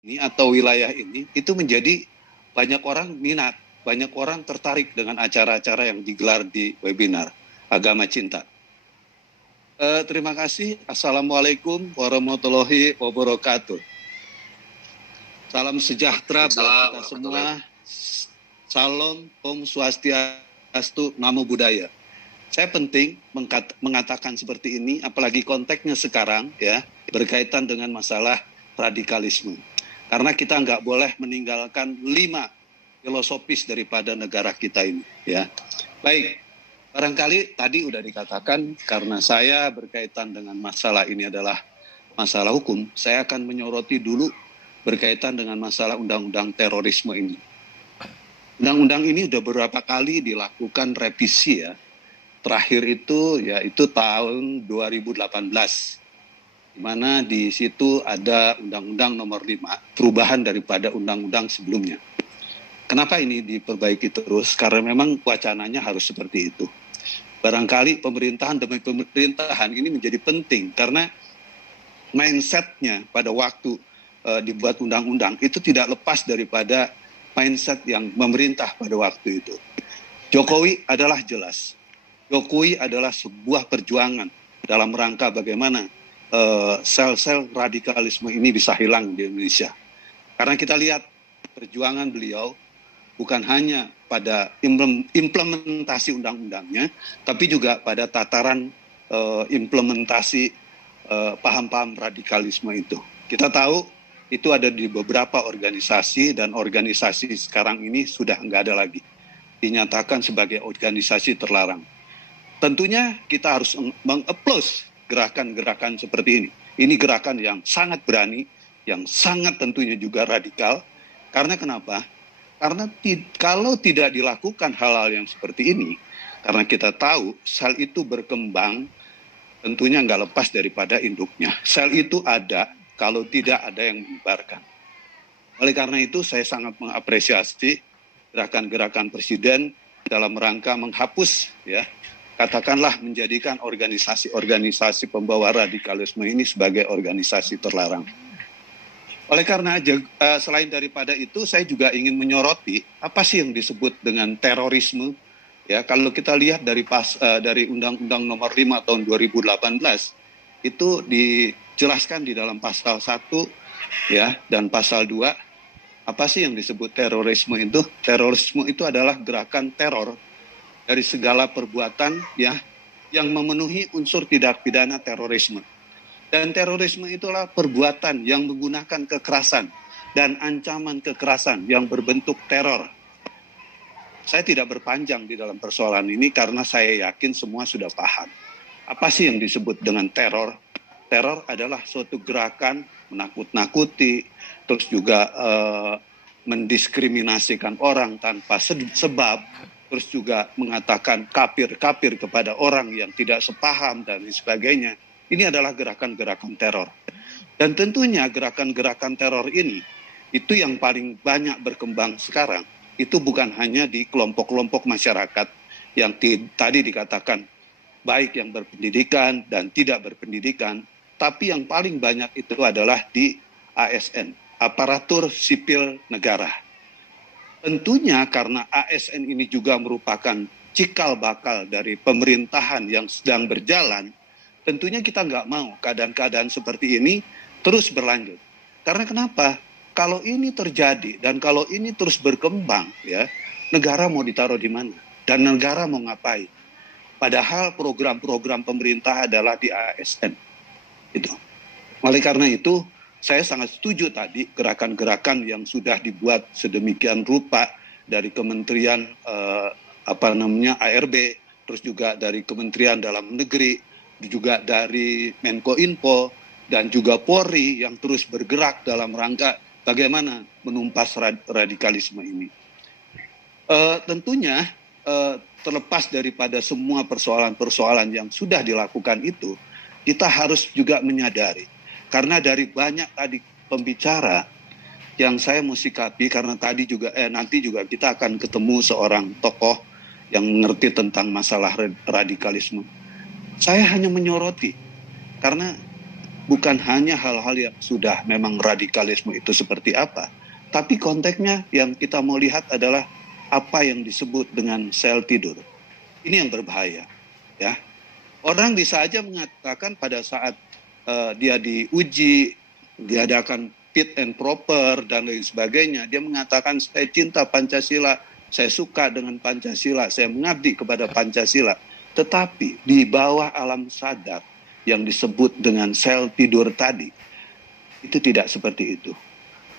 ini atau wilayah ini itu menjadi banyak orang minat, banyak orang tertarik dengan acara-acara yang digelar di webinar Agama Cinta. Terima kasih. Assalamualaikum warahmatullahi wabarakatuh. Salam sejahtera buat kita semua. Salam, Om Swastiastu, Namo Buddhaya. Saya penting mengatakan seperti ini, apalagi konteksnya sekarang ya, berkaitan dengan masalah radikalisme. Karena kita nggak boleh meninggalkan 5 filosofis daripada negara kita ini. Ya, baik. Barangkali tadi udah dikatakan karena saya berkaitan dengan masalah ini adalah masalah hukum, saya akan menyoroti dulu berkaitan dengan masalah undang-undang terorisme ini. Undang-undang ini udah beberapa kali dilakukan revisi ya. Terakhir itu yaitu tahun 2018. Di mana di situ ada Undang-Undang Nomor 5, perubahan daripada undang-undang sebelumnya. Kenapa ini diperbaiki terus? Karena memang wacananya harus seperti itu. Barangkali pemerintahan demi pemerintahan ini menjadi penting karena mindset-nya pada waktu dibuat undang-undang itu tidak lepas daripada mindset yang memerintah pada waktu itu. Jokowi adalah jelas. Jokowi adalah sebuah perjuangan dalam rangka bagaimana sel-sel radikalisme ini bisa hilang di Indonesia. Karena kita lihat perjuangan beliau bukan hanya pada implementasi undang-undangnya, tapi juga pada tataran implementasi paham-paham radikalisme itu. Kita tahu itu ada di beberapa organisasi dan organisasi sekarang ini sudah nggak ada lagi. Dinyatakan sebagai organisasi terlarang. Tentunya kita harus meng-applause gerakan-gerakan seperti ini. Ini gerakan yang sangat berani, yang sangat tentunya juga radikal. Karena kenapa? Karena kalau tidak dilakukan hal-hal yang seperti ini, karena kita tahu sel itu berkembang, tentunya nggak lepas daripada induknya. Sel itu ada, kalau tidak ada yang menyebarkan. Oleh karena itu, saya sangat mengapresiasi gerakan-gerakan Presiden dalam rangka menghapus, ya, katakanlah menjadikan organisasi-organisasi pembawa radikalisme ini sebagai organisasi terlarang. Oleh karena selain daripada itu, saya juga ingin menyoroti apa sih yang disebut dengan terorisme. Ya, kalau kita lihat dari Undang-Undang Nomor 5 tahun 2018 itu dijelaskan di dalam pasal 1 ya dan pasal 2 apa sih yang disebut terorisme itu? Terorisme itu adalah gerakan teror dari segala perbuatan ya yang memenuhi unsur tindak pidana terorisme. Dan terorisme itulah perbuatan yang menggunakan kekerasan dan ancaman kekerasan yang berbentuk teror. Saya tidak berpanjang di dalam persoalan ini karena saya yakin semua sudah paham. Apa sih yang disebut dengan teror? Teror adalah suatu gerakan menakut-nakuti, terus juga mendiskriminasikan orang tanpa sebab, terus juga mengatakan kafir-kafir kepada orang yang tidak sepaham dan sebagainya. Ini adalah gerakan-gerakan teror. Dan tentunya gerakan-gerakan teror ini, itu yang paling banyak berkembang sekarang. Itu bukan hanya di kelompok-kelompok masyarakat yang tadi dikatakan baik yang berpendidikan dan tidak berpendidikan, tapi yang paling banyak itu adalah di ASN, aparatur sipil negara. Tentunya karena ASN ini juga merupakan cikal bakal dari pemerintahan yang sedang berjalan, tentunya kita nggak mau keadaan-keadaan seperti ini terus berlanjut. Karena kenapa? Kalau ini terjadi dan kalau ini terus berkembang, ya negara mau ditaruh di mana? Dan negara mau ngapain? Padahal program-program pemerintah adalah di ASN. Itu. Oleh karena itu, saya sangat setuju tadi gerakan-gerakan yang sudah dibuat sedemikian rupa dari Kementerian ARB, terus juga dari Kementerian Dalam Negeri, juga dari Menkominfo dan juga Polri yang terus bergerak dalam rangka bagaimana menumpas radikalisme ini. Tentunya terlepas daripada semua persoalan-persoalan yang sudah dilakukan itu, kita harus juga menyadari karena dari banyak tadi pembicara yang saya mau sikapi karena tadi juga nanti juga kita akan ketemu seorang tokoh yang mengerti tentang masalah radikalisme. Saya hanya menyoroti karena bukan hanya hal-hal yang sudah memang radikalisme itu seperti apa, tapi konteksnya yang kita mau lihat adalah apa yang disebut dengan sel tidur. Ini yang berbahaya, ya. Orang bisa aja mengatakan pada saat dia diuji, diadakan fit and proper dan lain sebagainya, dia mengatakan saya cinta Pancasila, saya suka dengan Pancasila, saya mengabdi kepada Pancasila. Tetapi di bawah alam sadar yang disebut dengan sel tidur tadi, itu tidak seperti itu.